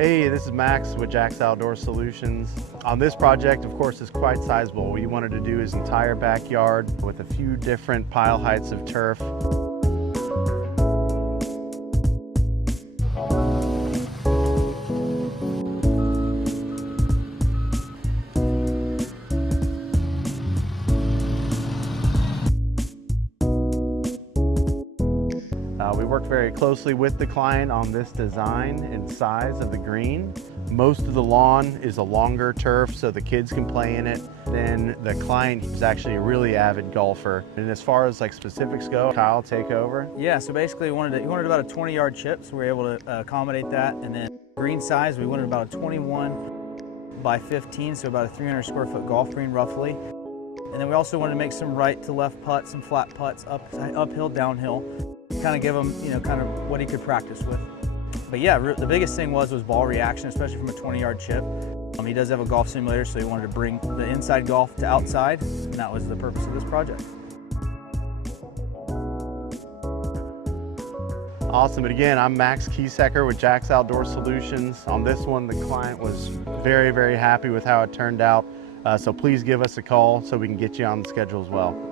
Hey, this is Max with Jax Outdoor Solutions. On this project, of course, is quite sizable. What you wanted to do his entire backyard with a few different pile heights of turf. We worked very closely with the client on this design and size of the green. Most of the lawn is a longer turf so the kids can play in it. Then the client is actually a really avid golfer. And as far as like specifics go, Kyle, take over. Yeah, so basically he wanted about a 20-yard chip, so we were able to accommodate that. And then green size, we wanted about a 21 by 15, so about a 300 square foot golf green roughly. And then we also wanted to make some right to left putts, some flat putts, uphill, downhill, kind of give him, kind of what he could practice with. But yeah, the biggest thing was ball reaction, especially from a 20-yard chip. He does have a golf simulator, so he wanted to bring the inside golf to outside, and that was the purpose of this project. Awesome, and again, I'm Max Kiesecker with Jax Outdoor Solutions. On this one, the client was very, very happy with how it turned out. So please give us a call so we can get you on the schedule as well.